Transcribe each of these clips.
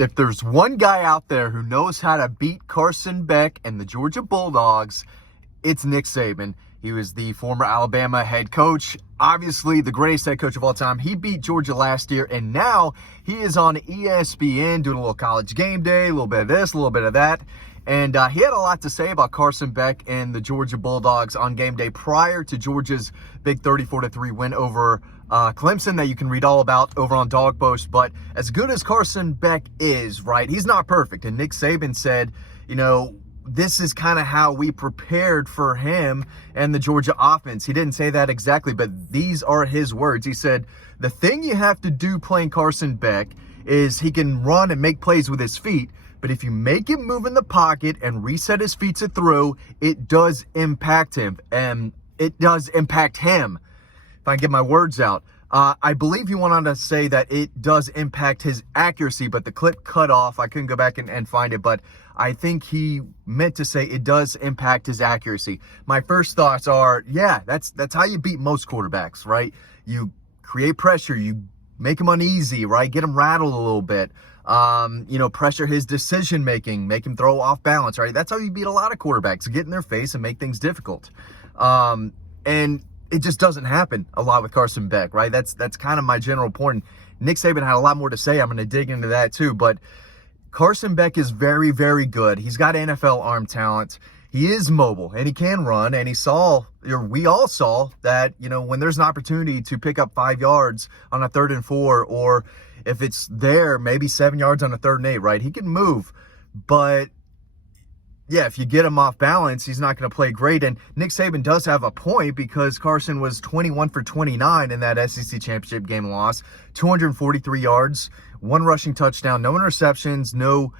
if there's one guy out there who knows how to beat Carson Beck and the Georgia Bulldogs, it's Nick Saban. He was the former Alabama head coach, obviously the greatest head coach of all time. He beat Georgia last year, and now he is on ESPN doing a little college game day, a little bit of this, a little bit of that. And he had a lot to say about Carson Beck and the Georgia Bulldogs on game day prior to Georgia's big 34-3 win over Clemson that you can read all about over on Dog Post. But as good as Carson Beck is, right, he's not perfect. And Nick Saban said, this is kind of how we prepared for him and the Georgia offense. He didn't say that exactly, but these are his words. He said, the thing you have to do playing Carson Beck is he can run and make plays with his feet, but if you make him move in the pocket and reset his feet to throw, it does impact him. And it does impact him. If I can get my words out. I believe he went on to say that it does impact his accuracy, but the clip cut off. I couldn't go back and find it, but I think he meant to say it does impact his accuracy. My first thoughts are, yeah, that's how you beat most quarterbacks, right? You create pressure, you make him uneasy, right? Get him rattled a little bit. Pressure his decision making, make him throw off balance, right? That's how you beat a lot of quarterbacks, get in their face and make things difficult. And it just doesn't happen a lot with Carson Beck, right? That's kind of my general point. Nick Saban had a lot more to say. I'm going to dig into that too. But Carson Beck is very, very good. He's got NFL arm talent. He is mobile and he can run. And we all saw that, when there's an opportunity to pick up 5 yards on a 3rd and 4, or if it's there, maybe 7 yards on a 3rd and 8, right? He can move. But yeah, if you get him off balance, he's not going to play great. And Nick Saban does have a point because Carson was 21 for 29 in that SEC championship game loss, 243 yards, 1 rushing touchdown, no interceptions, no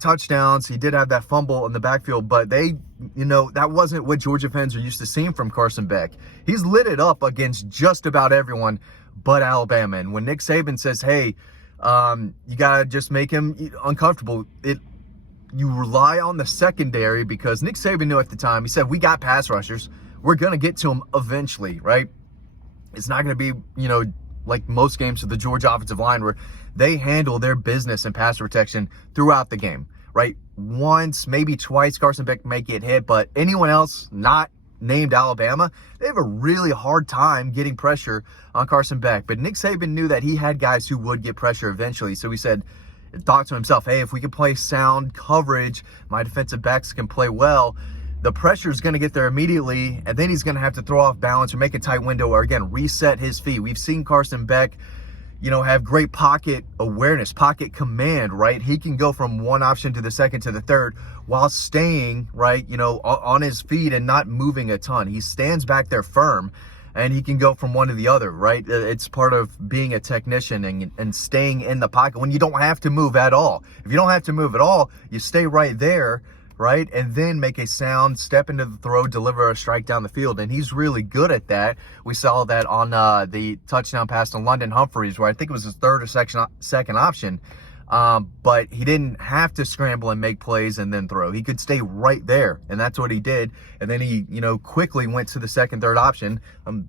touchdowns. He did have that fumble in the backfield, but that wasn't what Georgia fans are used to seeing from Carson Beck. He's lit it up against just about everyone but Alabama. And when Nick Saban says, hey, you got to just make him uncomfortable, you rely on the secondary because Nick Saban knew at the time, he said, we got pass rushers. We're going to get to them eventually, right? It's not going to be, like most games with the Georgia offensive line where they handle their business and pass protection throughout the game, right? Once, maybe twice, Carson Beck may get hit, but anyone else not named Alabama, they have a really hard time getting pressure on Carson Beck. But Nick Saban knew that he had guys who would get pressure eventually. So he thought to himself, hey, if we can play sound coverage, my defensive backs can play well, the pressure is going to get there immediately, and then he's going to have to throw off balance or make a tight window or, again, reset his feet. We've seen Carson Beck, have great pocket awareness, pocket command, right? He can go from one option to the second to the third while staying, right, on his feet and not moving a ton. He stands back there firm, and he can go from one to the other, right? It's part of being a technician and staying in the pocket when you don't have to move at all. If you don't have to move at all, you stay right there, right? And then make a sound, step into the throw, deliver a strike down the field. And he's really good at that. We saw that on the touchdown pass to London Humphreys, where I think it was his third or second option. But he didn't have to scramble and make plays and then throw. He could stay right there, and that's what he did. And then he, quickly went to the second, third option. I'm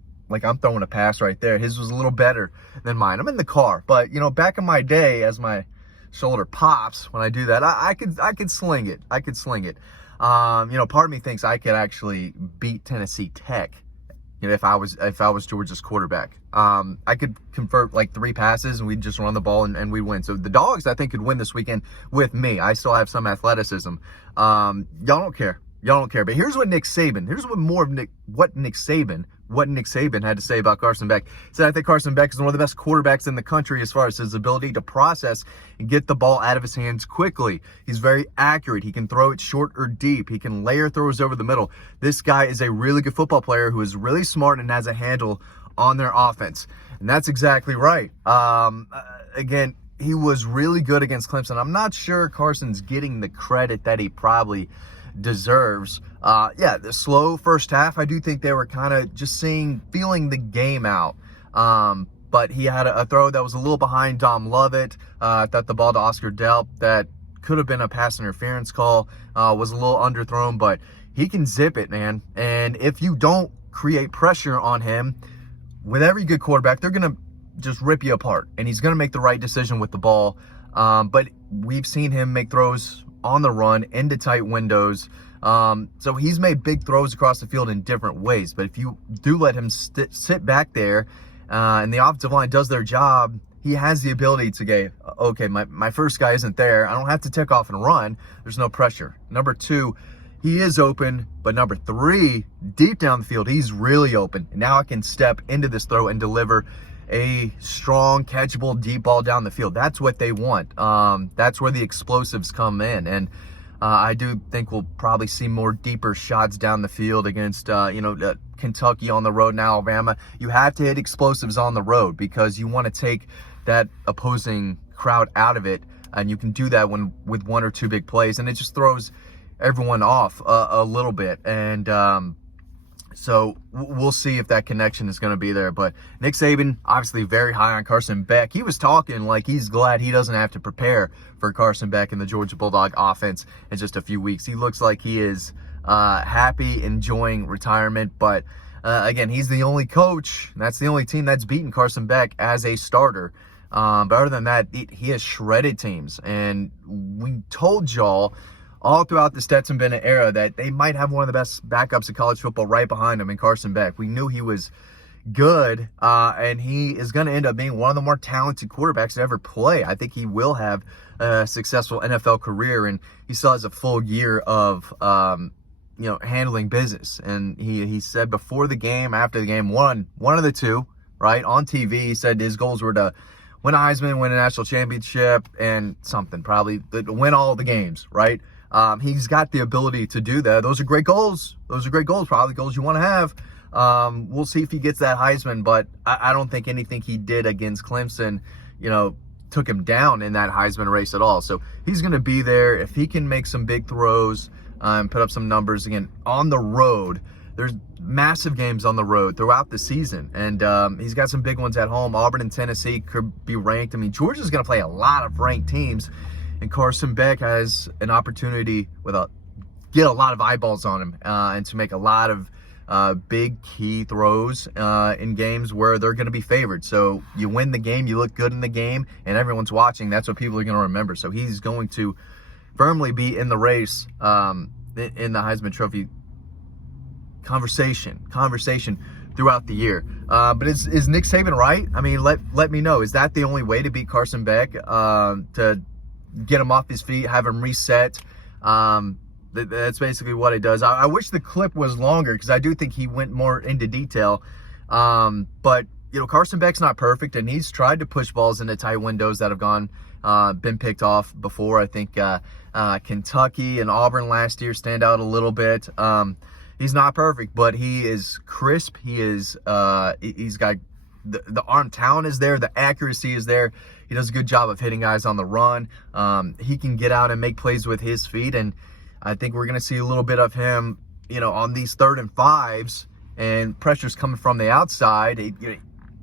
throwing a pass right there. His was a little better than mine. I'm in the car, but back in my day, as my shoulder pops when I do that, I could sling it. I could sling it. Part of me thinks I could actually beat Tennessee Tech. If I was Georgia's quarterback, I could convert like 3 passes and we'd just run the ball and we'd win. So the Dogs, I think, could win this weekend with me. I still have some athleticism. Y'all don't care. But here's what Nick Saban had to say about Carson Beck. He said, I think Carson Beck is one of the best quarterbacks in the country as far as his ability to process and get the ball out of his hands quickly. He's very accurate. He can throw it short or deep. He can layer throws over the middle. This guy is a really good football player who is really smart and has a handle on their offense. And that's exactly right. Again, he was really good against Clemson. I'm not sure Carson's getting the credit that he probably deserves. The slow first half, I do think they were kind of just feeling the game out. But he had a throw that was a little behind Dom Lovett. I thought the ball to Oscar Delp that could have been a pass interference call was a little underthrown, but he can zip it, man. And if you don't create pressure on him, with every good quarterback, they're going to just rip you apart. And he's going to make the right decision with the ball. But we've seen him make throws on the run into tight windows. So he's made big throws across the field in different ways. But if you do let him sit back there and the offensive line does their job, he has the ability to go, okay, my first guy isn't there. I don't have to take off and run. There's no pressure. Number two, he is open. But number three, deep down the field, he's really open. And now I can step into this throw and deliver a strong, catchable, deep ball down the field. That's what they want. That's where the explosives come in. And I do think we'll probably see more deeper shots down the field against, Kentucky on the road and Alabama. You have to hit explosives on the road because you want to take that opposing crowd out of it. And you can do that with one or two big plays. And it just throws everyone off a little bit. And so we'll see if that connection is going to be there. But Nick Saban, obviously very high on Carson Beck. He was talking like he's glad he doesn't have to prepare for Carson Beck in the Georgia Bulldog offense in just a few weeks. He looks like he is happy, enjoying retirement. But again, he's the only coach. That's the only team that's beaten Carson Beck as a starter. But other than that, he has shredded teams. And we told y'all all throughout the Stetson Bennett era that they might have one of the best backups in college football right behind him in Carson Beck. We knew he was good, and he is going to end up being one of the more talented quarterbacks to ever play. I think he will have a successful NFL career, and he still has a full year of handling business. And he said before the game, after the game, one of the two, right, on TV, he said his goals were to win a Heisman, win a national championship, and something, probably win all the games, right? He's got the ability to do that. Those are great goals. Probably goals you want to have. We'll see if he gets that Heisman, but I don't think anything he did against Clemson, took him down in that Heisman race at all. So he's going to be there. If he can make some big throws and put up some numbers again on the road, there's massive games on the road throughout the season. And he's got some big ones at home. Auburn and Tennessee could be ranked. I mean, Georgia's going to play a lot of ranked teams. And Carson Beck has an opportunity get a lot of eyeballs on him and to make a lot of big key throws in games where they're going to be favored. So you win the game, you look good in the game, and everyone's watching. That's what people are going to remember. So he's going to firmly be in the race in the Heisman Trophy conversation throughout the year. But is Nick Saban right? I mean, let me know. Is that the only way to beat Carson Beck, to get him off his feet, have him reset? That's basically what it does. I wish the clip was longer because I do think he went more into detail. But Carson Beck's not perfect, and he's tried to push balls into tight windows that have been picked off before. I think Kentucky and Auburn last year stand out a little bit. He's not perfect, but he is crisp. He's got the arm talent is there. The accuracy is there. He does a good job of hitting guys on the run. He can get out and make plays with his feet, and I think we're going to see a little bit of him, on these 3rd and 5s, and pressure's coming from the outside.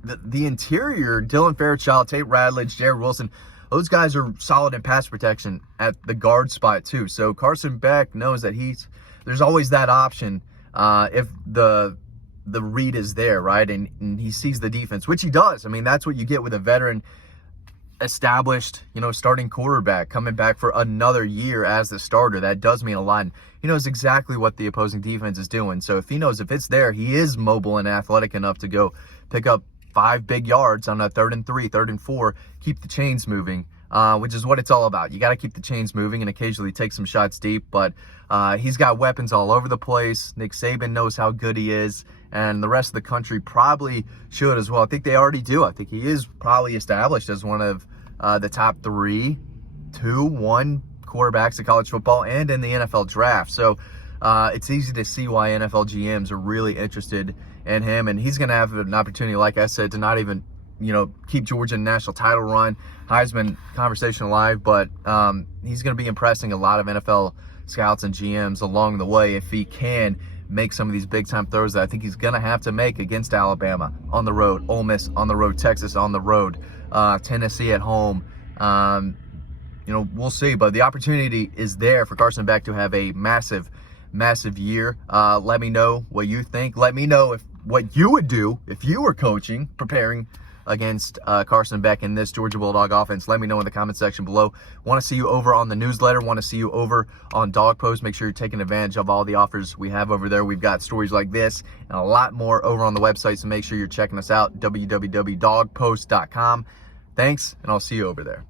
The interior, Dylan Fairchild, Tate Radledge, Jared Wilson, those guys are solid in pass protection at the guard spot too. So Carson Beck knows that there's always that option if the read is there, right? And he sees the defense, which he does. I mean, that's what you get with a veteran, established, starting quarterback coming back for another year as the starter. That does mean a lot. And he knows exactly what the opposing defense is doing. So if he knows if it's there, he is mobile and athletic enough to go pick up 5 big yards on a 3rd and 3, 3rd and 4, keep the chains moving, which is what it's all about. You got to keep the chains moving and occasionally take some shots deep. But he's got weapons all over the place. Nick Saban knows how good he is, and the rest of the country probably should as well. I think they already do. I think he is probably established as one of the top 1 quarterbacks in college football and in the NFL draft. So it's easy to see why NFL GMs are really interested in him, and he's going to have an opportunity, like I said, to not even keep Georgia in the national title run, Heisman conversation alive, but he's going to be impressing a lot of NFL scouts and GMs along the way if he can make some of these big-time throws that I think he's going to have to make against Alabama on the road, Ole Miss on the road, Texas on the road, Tennessee at home. We'll see, but the opportunity is there for Carson Beck to have a massive year. Let me know what you think. Let me know what you would do if you were coaching, preparing against Carson Beck in this Georgia Bulldog offense? Let me know in the comment section below. Want to see you over on the newsletter. Want to see you over on Dog Post. Make sure you're taking advantage of all the offers we have over there. We've got stories like this and a lot more over on the website, so make sure you're checking us out, www.dogpost.com. Thanks, and I'll see you over there.